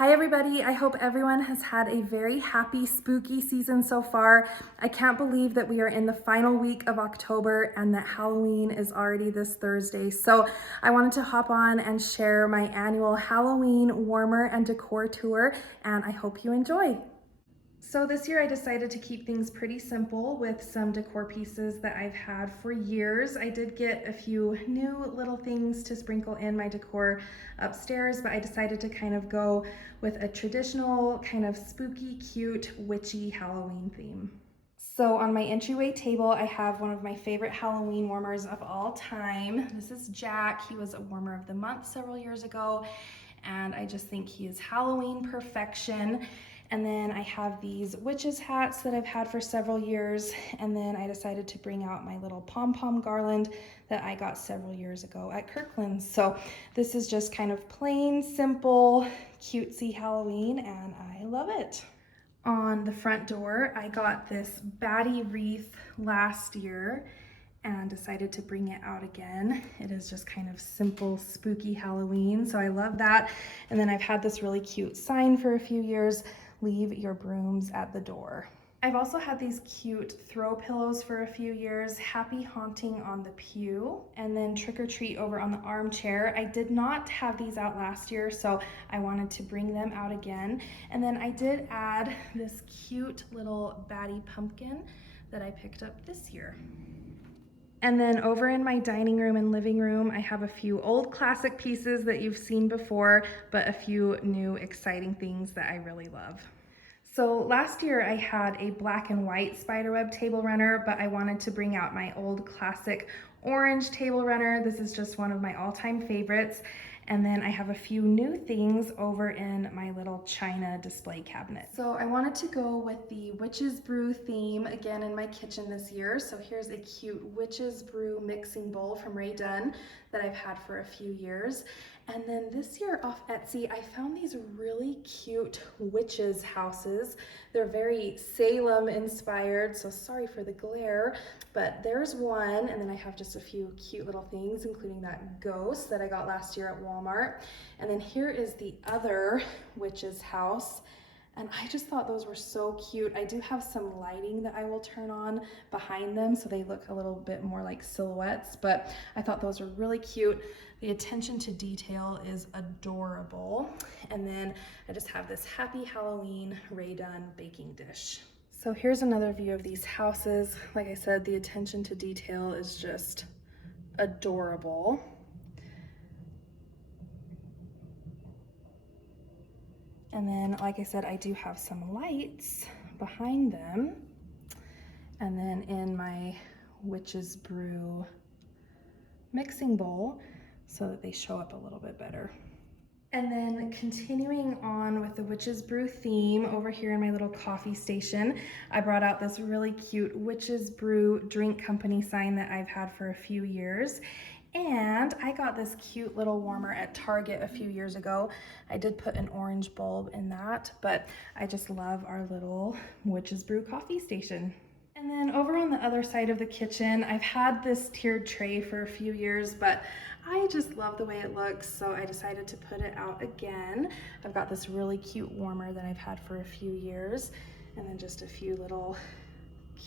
Hi everybody, I hope everyone has had a very happy spooky season so far. I can't believe that we are in the final week of October and that Halloween is already this Thursday. So I wanted to hop on and share my annual Halloween Warmer and Decor Tour, and I hope you enjoy. So this year I decided to keep things pretty simple with some decor pieces that I've had for years. I did get a few new little things to sprinkle in my decor upstairs, but I decided to kind of go with a traditional kind of spooky, cute, witchy Halloween theme. So on my entryway table, I have one of my favorite Halloween warmers of all time. This is Jack. He was a warmer of the month several years ago, and I just think he is Halloween perfection. And then I have these witches hats that I've had for several years. And then I decided to bring out my little pom-pom garland that I got several years ago at Kirkland's. So this is just kind of plain, simple, cutesy Halloween, and I love it. On the front door, I got this baddie wreath last year and decided to bring it out again. It is just kind of simple, spooky Halloween, so I love that. And then I've had this really cute sign for a few years, leave your brooms at the door. I've also had these cute throw pillows for a few years, happy haunting on the pew, and then trick or treat over on the armchair. I did not have these out last year, so I wanted to bring them out again. And then I did add this cute little baddie pumpkin that I picked up this year. And then over in my dining room and living room, I have a few old classic pieces that you've seen before, but a few new exciting things that I really love. So last year I had a black and white spiderweb table runner, but I wanted to bring out my old classic orange table runner. This is just one of my all-time favorites. And then I have a few new things over in my little china display cabinet. So I wanted to go with the Witch's Brew theme again in my kitchen this year. So here's a cute Witch's Brew mixing bowl from Ray Dunn that I've had for a few years. And then this year off Etsy, I found these really cute witches houses. They're very Salem inspired, so sorry for the glare, but there's one, and then I have just a few cute little things, including that ghost that I got last year at Walmart. And then here is the other witch's house. And I just thought those were so cute. I do have some lighting that I will turn on behind them so they look a little bit more like silhouettes, but I thought those were really cute. The attention to detail is adorable. And then I just have this Happy Halloween Ray Dunn baking dish. So here's another view of these houses. Like I said, the attention to detail is just adorable. And then, like I said, I do have some lights behind them. And then in my Witch's Brew mixing bowl so that they show up a little bit better. And then continuing on with the Witch's Brew theme over here in my little coffee station, I brought out this really cute Witch's Brew drink company sign that I've had for a few years. And I got this cute little warmer at Target a few years ago. I did put an orange bulb in that, but I just love our little Witch's Brew coffee station. And then over on the other side of the kitchen, I've had this tiered tray for a few years, but I just love the way it looks, so I decided to put it out again. I've got this really cute warmer that I've had for a few years, and then just a few little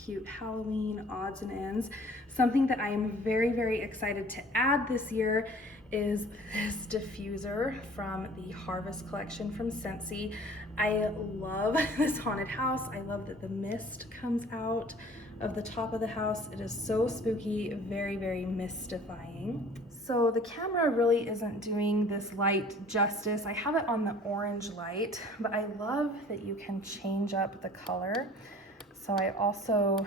cute Halloween odds and ends. Something that I am very, very excited to add this year is this diffuser from the Harvest collection from Scentsy. I love this haunted house. I love that the mist comes out of the top of the house. It is so spooky, very, very mystifying. So the camera really isn't doing this light justice. I have it on the orange light, but I love that you can change up the color. So I also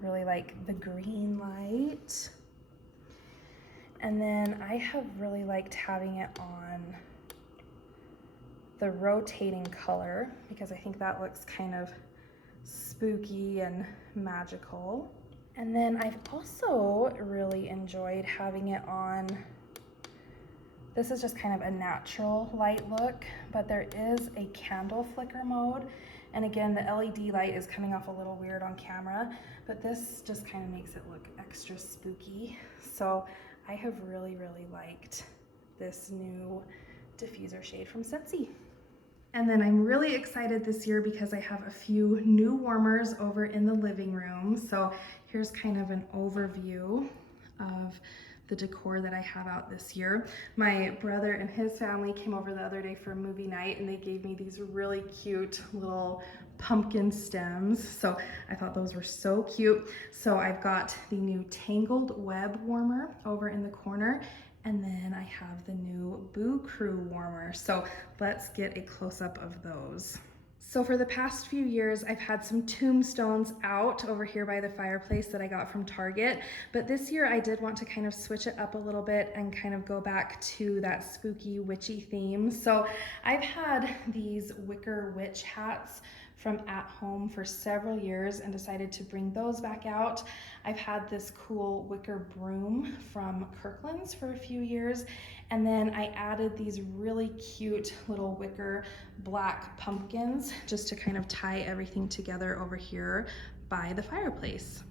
really like the green light. And then I have really liked having it on the rotating color because I think that looks kind of spooky and magical. And then I've also really enjoyed having it on, this is just kind of a natural light look, but there is a candle flicker mode. And again, the LED light is coming off a little weird on camera, but this just kind of makes it look extra spooky. So I have really, really liked this new diffuser shade from Scentsy. And then I'm really excited this year because I have a few new warmers over in the living room. So here's kind of an overview of the decor that I have out this year. My brother and his family came over the other day for movie night and they gave me these really cute little pumpkin stems. So I thought those were so cute. So I've got the new Tangled Web warmer over in the corner, and then I have the new Boo Crew warmer. So let's get a close-up of those. So for the past few years, I've had some tombstones out over here by the fireplace that I got from Target. But this year I did want to kind of switch it up a little bit and kind of go back to that spooky witchy theme. So I've had these wicker witch hats from At Home for several years and decided to bring those back out. I've had this cool wicker broom from Kirkland's for a few years, and then I added these really cute little wicker black pumpkins just to kind of tie everything together over here by the fireplace.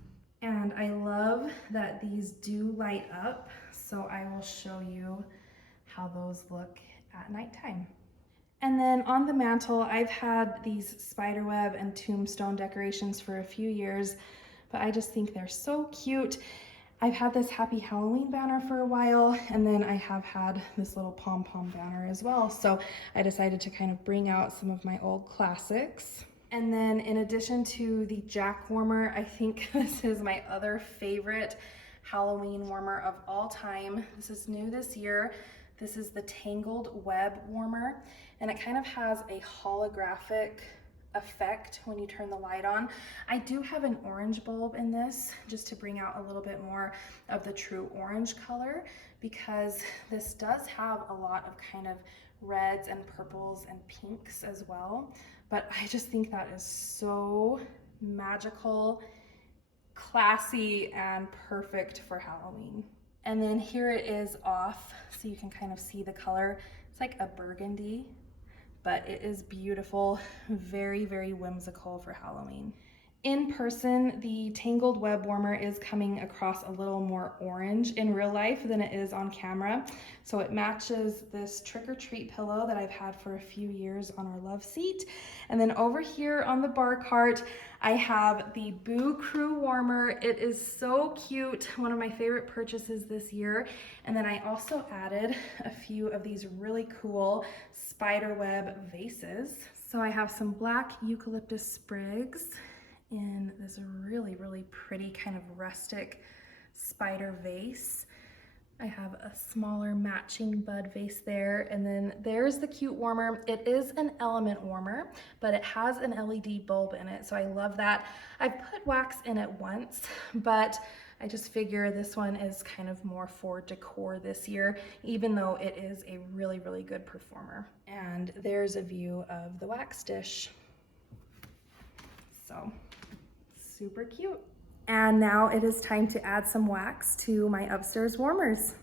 And I love that these do light up, so I will show you how those look at nighttime. And then on the mantle, I've had these spiderweb and tombstone decorations for a few years, but I just think they're so cute. I've had this Happy Halloween banner for a while, and then I have had this little pom-pom banner as well. So I decided to kind of bring out some of my old classics. And then in addition to the Jack warmer, I think this is my other favorite Halloween warmer of all time. This is new this year. This is the Tangled Web warmer, and it kind of has a holographic effect when you turn the light on. I do have an orange bulb in this just to bring out a little bit more of the true orange color, because this does have a lot of kind of reds and purples and pinks as well. But I just think that is so magical, classy, and perfect for Halloween. And then here it is off, so you can kind of see the color. It's like a burgundy, but it is beautiful, very, very whimsical for Halloween. In person, the Tangled Web warmer is coming across a little more orange in real life than it is on camera. So it matches this trick or treat pillow that I've had for a few years on our love seat. And then over here on the bar cart, I have the Boo Crew warmer. It is so cute, one of my favorite purchases this year. And then I also added a few of these really cool spiderweb vases. So I have some black eucalyptus sprigs in this really, really pretty kind of rustic spider vase. I have a smaller matching bud vase there, and then there's the cute warmer. It is an element warmer, but it has an LED bulb in it, so I love that. I've put wax in it once, but I just figure this one is kind of more for decor this year, even though it is a really, really good performer. And there's a view of the wax dish. So super cute. And now it is time to add some wax to my upstairs warmers.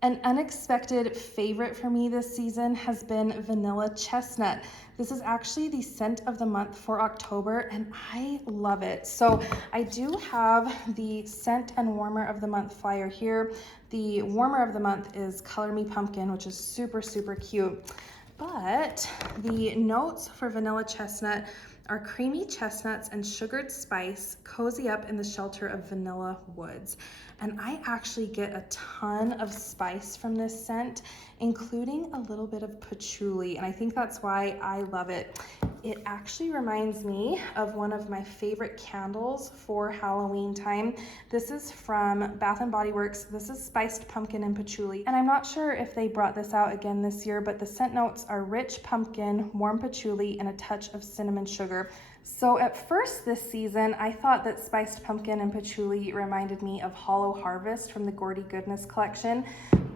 An unexpected favorite for me this season has been vanilla chestnut. This is actually the scent of the month for October, and I love it. So I do have the scent and warmer of the month flyer here. The warmer of the month is Color Me Pumpkin, which is super, super cute. But the notes for vanilla chestnut are creamy chestnuts and sugared spice, cozy up in the shelter of vanilla woods. And I actually get a ton of spice from this scent, including a little bit of patchouli, and I think that's why I love it. It actually reminds me of one of my favorite candles for Halloween time. This is from Bath & Body Works. This is spiced pumpkin and patchouli, and I'm not sure if they brought this out again this year, but the scent notes are rich pumpkin, warm patchouli, and a touch of cinnamon sugar. So at first this season, I thought that spiced pumpkin and patchouli reminded me of Hollow Harvest from the Gordy Goodness collection.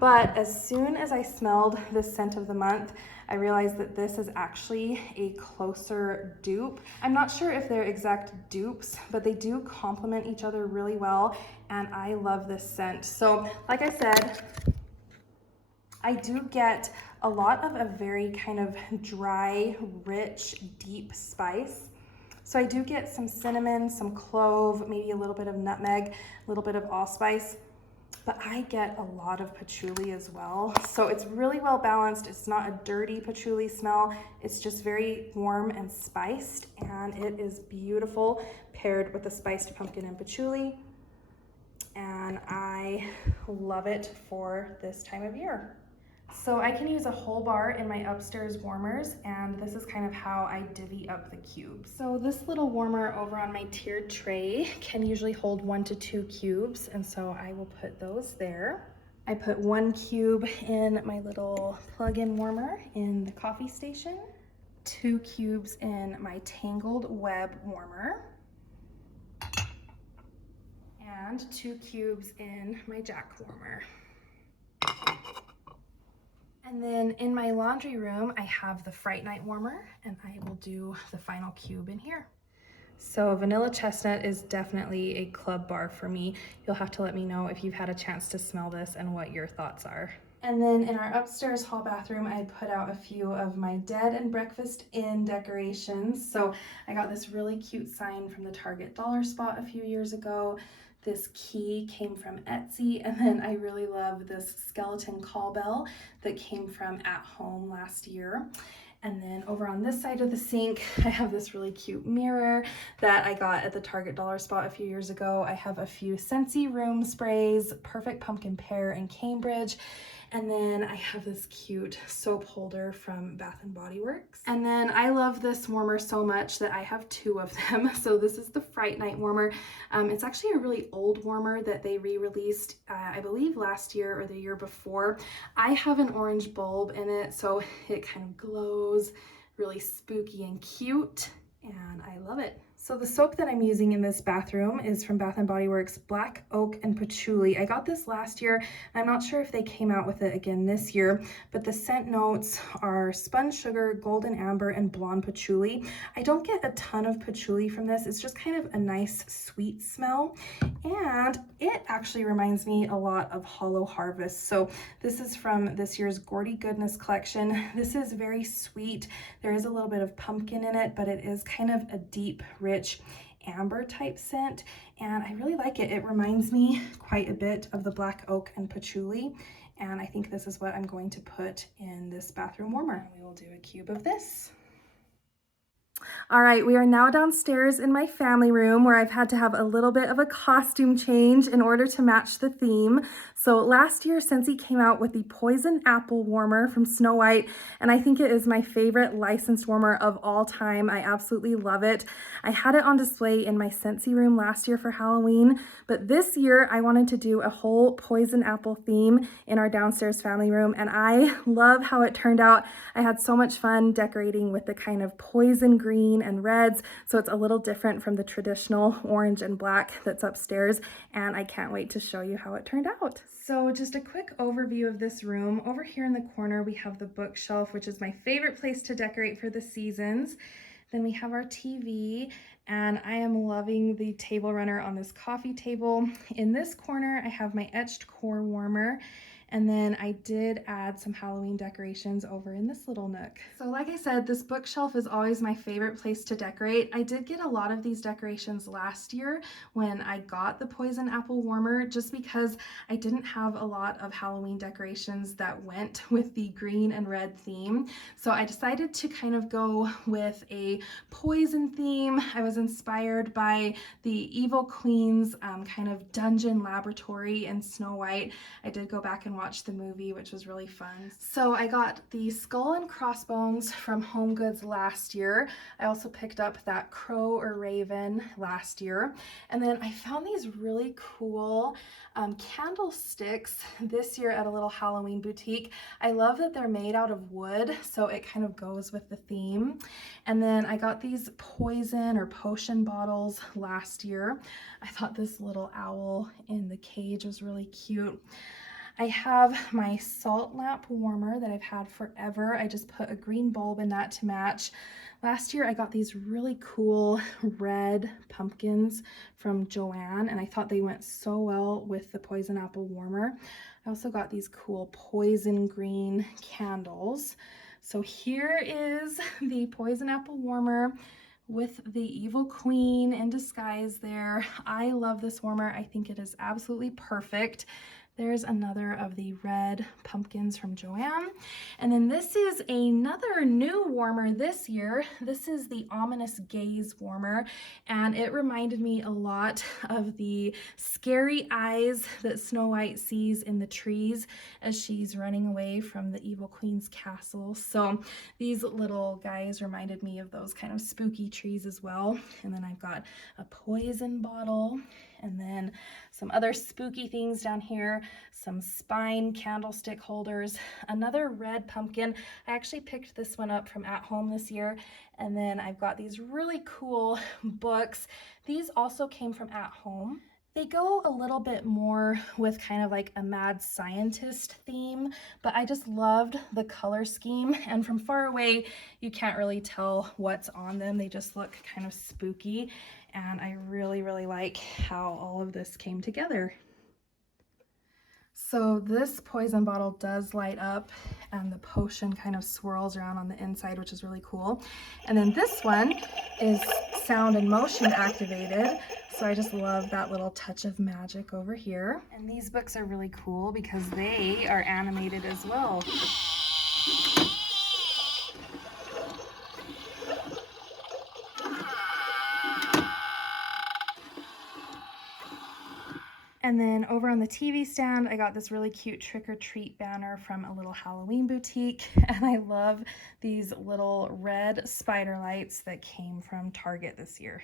But as soon as I smelled this scent of the month, I realized that this is actually a closer dupe. I'm not sure if they're exact dupes, but they do complement each other really well, and I love this scent. So like I said, I do get a lot of a very kind of dry, rich, deep spice. So I do get some cinnamon, some clove, maybe a little bit of nutmeg, a little bit of allspice. but I get a lot of patchouli as well. So it's really well balanced. It's not a dirty patchouli smell. It's just very warm and spiced, and it is beautiful paired with the spiced pumpkin and patchouli. And I love it for this time of year. So I can use a whole bar in my upstairs warmers, and this is kind of how I divvy up the cubes. So this little warmer over on my tiered tray can usually hold 1 to 2 cubes, and so I will put those there. I put 1 cube in my little plug-in warmer in the coffee station, 2 cubes in my tangled web warmer, and 2 cubes in my jack warmer. And then in my laundry room, I have the Fright Night warmer, and I will do the final cube in here. So vanilla chestnut is definitely a club bar for me. You'll have to let me know if you've had a chance to smell this and what your thoughts are. And then in our upstairs hall bathroom, I put out a few of my Dead and Breakfast Inn decorations. So I got this really cute sign from the Target dollar spot a few years ago. This key came from Etsy, and then I really love this skeleton call bell that came from At Home last year. And then over on this side of the sink, I have this really cute mirror that I got at the Target dollar spot a few years ago. I have a few Scentsy room sprays, Perfect Pumpkin Pear and Cambridge. And then I have this cute soap holder from Bath and Body Works. And then I love this warmer so much that I have 2 of them. So this is the Fright Night warmer. It's actually a really old warmer that they re-released, I believe last year or the year before. I have an orange bulb in it, so it kind of glows, really spooky and cute, and I love it. So the soap that I'm using in this bathroom is from Bath and Body Works Black Oak and Patchouli. I got this last year. I'm not sure if they came out with it again this year, but the scent notes are spun sugar, golden amber, and blonde patchouli. I don't get a ton of patchouli from this. It's just kind of a nice sweet smell, and it actually reminds me a lot of Hollow Harvest. So this is from this year's Gordy Goodness collection. This is very sweet. There is a little bit of pumpkin in it, but it is kind of a deep, rich amber type scent, and I really like it. It reminds me quite a bit of the Black Oak and Patchouli, and I think this is what I'm going to put in this bathroom warmer. We will do a cube of this. All right, we are now downstairs in my family room where I've had to have a little bit of a costume change in order to match the theme. So last year, Scentsy came out with the Poison Apple Warmer from Snow White, and I think it is my favorite licensed warmer of all time. I absolutely love it. I had it on display in my Scentsy room last year for Halloween, but this year I wanted to do a whole Poison Apple theme in our downstairs family room, and I love how it turned out. I had so much fun decorating with the kind of poison green and reds, so it's a little different from the traditional orange and black that's upstairs, and I can't wait to show you how it turned out. So just a quick overview of this room. Over here in the corner we have the bookshelf, which is my favorite place to decorate for the seasons. Then we have our TV, and I am loving the table runner on this coffee table. In this corner I have my etched core warmer, and then I did add some Halloween decorations over in this little nook. So like I said, this bookshelf is always my favorite place to decorate. I did get a lot of these decorations last year when I got the Poison Apple Warmer, just because I didn't have a lot of Halloween decorations that went with the green and red theme. So I decided to kind of go with a poison theme. I was inspired by the Evil Queen's kind of dungeon laboratory in Snow White. I did go back and watch the movie, which was really fun. So I got the skull and crossbones from Home Goods last year. I also picked up that crow or raven last year. And then I found these really cool candlesticks this year at a little Halloween boutique. I love that they're made out of wood, so it kind of goes with the theme. And then I got these poison or potion bottles last year. I thought this little owl in the cage was really cute. I have my salt lamp warmer that I've had forever. I just put a green bulb in that to match. Last year I got these really cool red pumpkins from Joanne, and I thought they went so well with the Poison Apple Warmer. I also got these cool poison green candles. So here is the Poison Apple Warmer with the Evil Queen in disguise there. I love this warmer. I think it is absolutely perfect. There's another of the red pumpkins from Joanne. And then this is another new warmer this year. This is the Ominous Gaze warmer, and it reminded me a lot of the scary eyes that Snow White sees in the trees as she's running away from the evil queen's castle. So these little guys reminded me of those kind of spooky trees as well. And then I've got a poison bottle, and then some other spooky things down here, some spine candlestick holders, another red pumpkin. I actually picked this one up from At Home this year. And then I've got these really cool books. These also came from At Home. They go a little bit more with kind of like a mad scientist theme, but I just loved the color scheme. And from far away, you can't really tell what's on them. They just look kind of spooky. And I really, really like how all of this came together. So this poison bottle does light up and the potion kind of swirls around on the inside, which is really cool. And then this one is sound and motion activated. So I just love that little touch of magic over here. And these books are really cool because they are animated as well. And then over on the TV stand, I got this really cute trick or treat banner from a little Halloween boutique. And I love these little red spider lights that came from Target this year.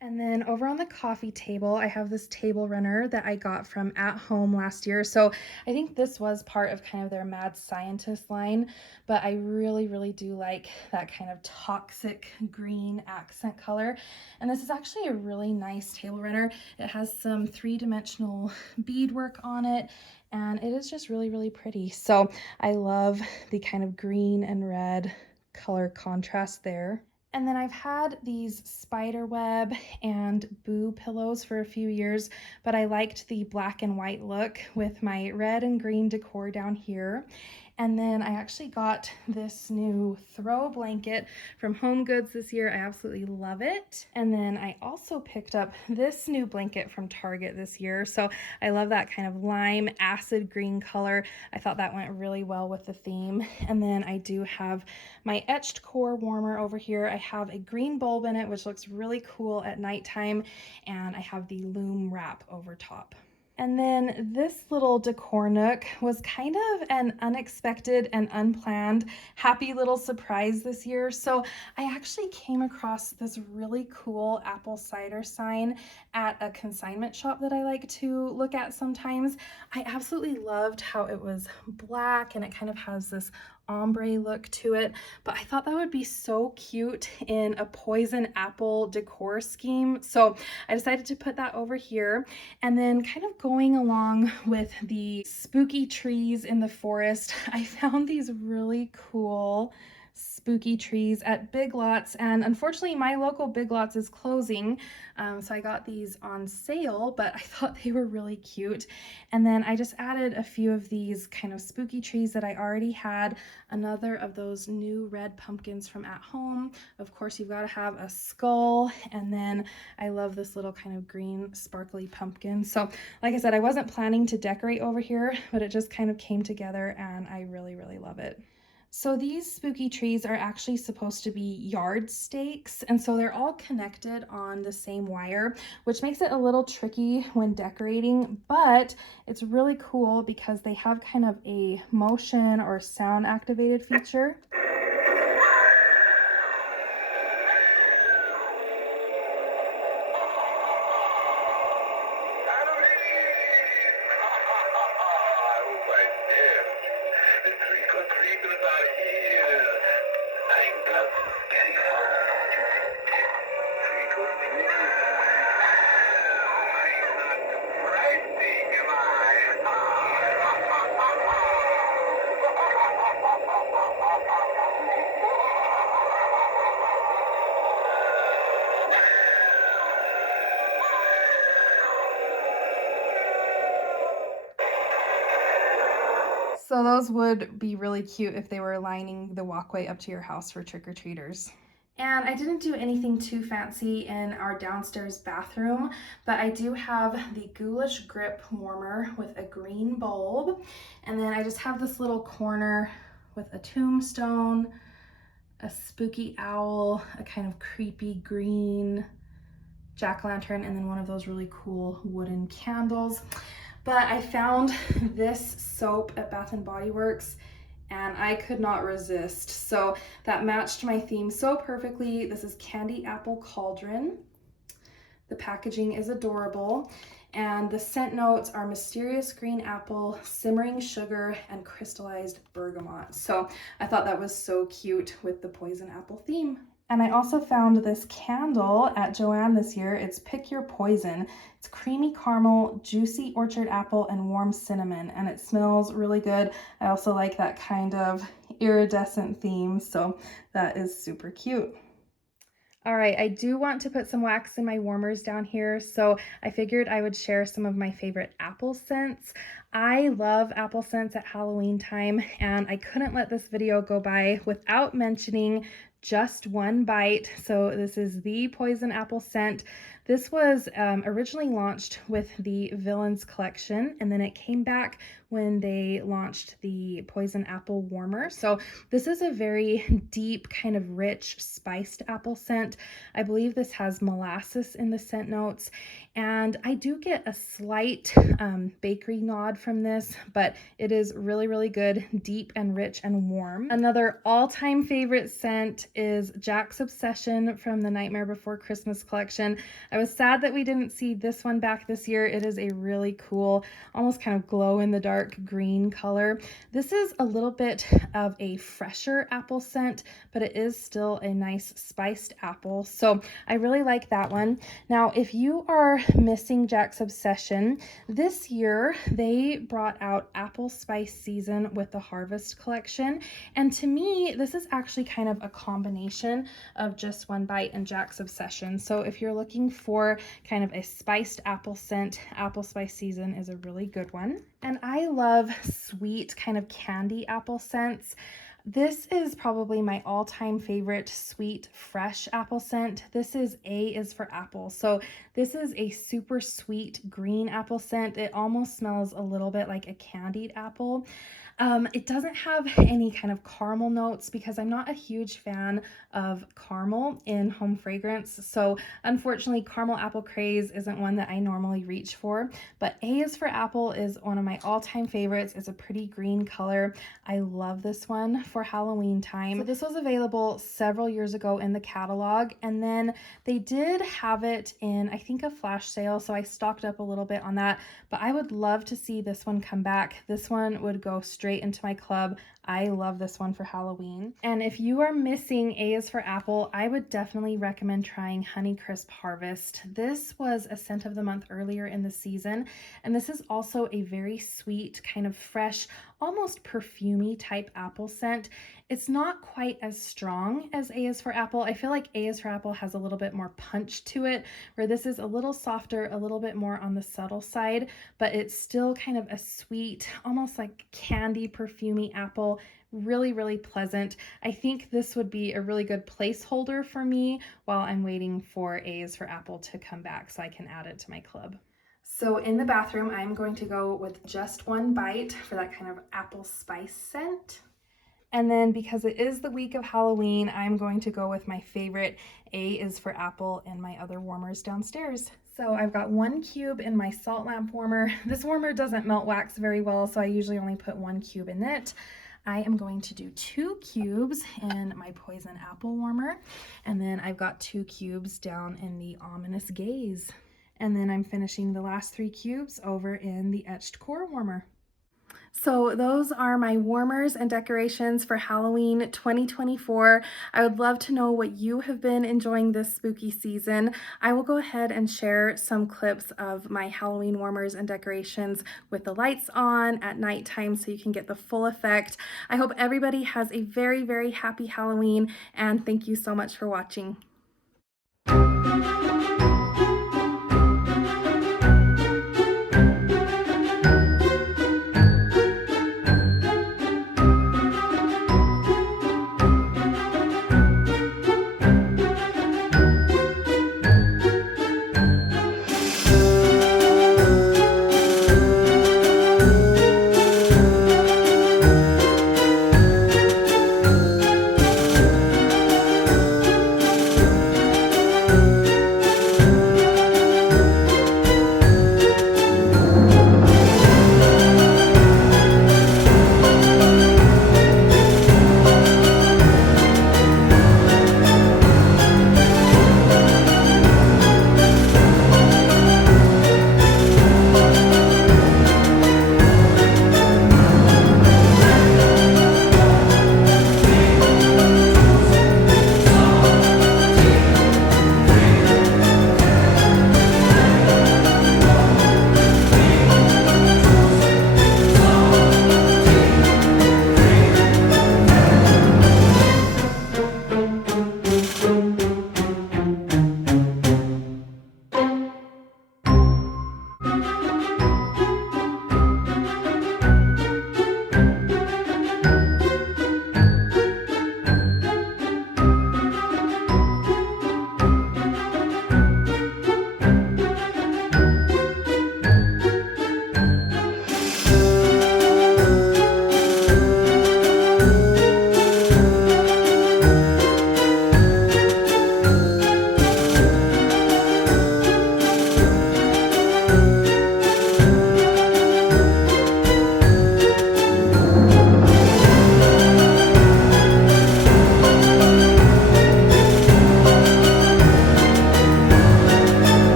And then over on the coffee table, I have this table runner that I got from At Home last year. So I think this was part of kind of their Mad Scientist line, but I really, really do like that kind of toxic green accent color. And this is actually a really nice table runner. It has some three-dimensional beadwork on it, and it is just really, really pretty. So I love the kind of green and red color contrast there. And then I've had these spider web and boo pillows for a few years, but I liked the black and white look with my red and green decor down here. And then I actually got this new throw blanket from Home Goods this year. I absolutely love it. And then I also picked up this new blanket from Target this year. So I love that kind of lime acid green color. I thought that went really well with the theme. And then I do have my etched core warmer over here. I have a green bulb in it, which looks really cool at nighttime. And I have the loom wrap over top. And then this little decor nook was kind of an unexpected and unplanned happy little surprise this year. So I actually came across this really cool apple cider sign at a consignment shop that I like to look at sometimes. I absolutely loved how it was black and it kind of has this ombre look to it, but I thought that would be so cute in a poison apple decor scheme. So I decided to put that over here. And then kind of going along with the spooky trees in the forest, I found these really cool spooky trees at Big Lots, and unfortunately my local Big Lots is closing, so I got these on sale, but I thought they were really cute. And then I just added a few of these kind of spooky trees that I already had, another of those new red pumpkins from At Home. Of course, you've got to have a skull, and then I love this little kind of green sparkly pumpkin. So like I said, I wasn't planning to decorate over here, but it just kind of came together and I really, really love it. So these spooky trees are actually supposed to be yard stakes, and so they're all connected on the same wire, which makes it a little tricky when decorating, but it's really cool because they have kind of a motion or sound activated feature. So those would be really cute if they were lining the walkway up to your house for trick-or-treaters. And I didn't do anything too fancy in our downstairs bathroom, but I do have the Ghoulish Grip warmer with a green bulb. And then I just have this little corner with a tombstone, a spooky owl, a kind of creepy green jack-o'-lantern, and then one of those really cool wooden candles. But I found this soap at Bath and Body Works and I could not resist. So that matched my theme so perfectly. This is Candy Apple Cauldron. The packaging is adorable, and the scent notes are mysterious green apple, simmering sugar, and crystallized bergamot. So I thought that was so cute with the poison apple theme. And I also found this candle at Joann this year. It's Pick Your Poison. It's creamy caramel, juicy orchard apple, and warm cinnamon, and it smells really good. I also like that kind of iridescent theme, so that is super cute. All right, I do want to put some wax in my warmers down here, so I figured I would share some of my favorite apple scents. I love apple scents at Halloween time, and I couldn't let this video go by without mentioning Just One Bite. So this is the poison apple scent. This was originally launched with the Villains collection, and then it came back when they launched the poison apple warmer. So this is a very deep, kind of rich, spiced apple scent. I believe this has molasses in the scent notes, and I do get a slight bakery nod from this, but it is really, really good, deep and rich and warm. Another all-time favorite scent is Jack's Obsession from the Nightmare Before Christmas collection. I was sad that we didn't see this one back this year. It is a really cool, almost kind of glow-in-the-dark green color. This is a little bit of a fresher apple scent, but it is still a nice spiced apple. So I really like that one. Now, if you are missing Jack's Obsession, this year they brought out Apple Spice Season with the Harvest collection. And to me, this is actually kind of a combination of Just One Bite and Jack's Obsession. So if you're looking for kind of a spiced apple scent, Apple Spice Season is a really good one. And I love sweet kind of candy apple scents. This is probably my all-time favorite sweet, fresh apple scent. This is A is for Apple. So this is a super sweet green apple scent. It almost smells a little bit like a candied apple. It doesn't have any kind of caramel notes because I'm not a huge fan of caramel in home fragrance. So unfortunately, caramel apple craze isn't one that I normally reach for, but A is for Apple is one of my all-time favorites. It's a pretty green color. I love this one for Halloween time. So this was available several years ago in the catalog, and then they did have it in, I think, a flash sale, so I stocked up a little bit on that, but I would love to see this one come back. This one would go straight into my club. I love this one for Halloween. And if you are missing A is for Apple, I would definitely recommend trying Honeycrisp Harvest. This was a scent of the month earlier in the season, and this is also a very sweet, kind of fresh, almost perfumey type apple scent. It's not quite as strong as A is for Apple. I feel like A is for Apple has a little bit more punch to it, where this is a little softer, a little bit more on the subtle side, but it's still kind of a sweet, almost like candy perfumey apple. Really, really pleasant. I think this would be a really good placeholder for me while I'm waiting for A is for Apple to come back so I can add it to my club. So in the bathroom, I'm going to go with Just One Bite for that kind of apple spice scent. And then because it is the week of Halloween, I'm going to go with my favorite A is for Apple and my other warmers downstairs. So I've got 1 cube in my salt lamp warmer. This warmer doesn't melt wax very well, so I usually only put 1 cube in it. I am going to do 2 cubes in my poison apple warmer, and then I've got 2 cubes down in the ominous gaze. And then I'm finishing the last 3 cubes over in the etched core warmer. So those are my warmers and decorations for Halloween 2024. I would love to know what you have been enjoying this spooky season. I will go ahead and share some clips of my Halloween warmers and decorations with the lights on at nighttime so you can get the full effect. I hope everybody has a very, very happy Halloween, and thank you so much for watching.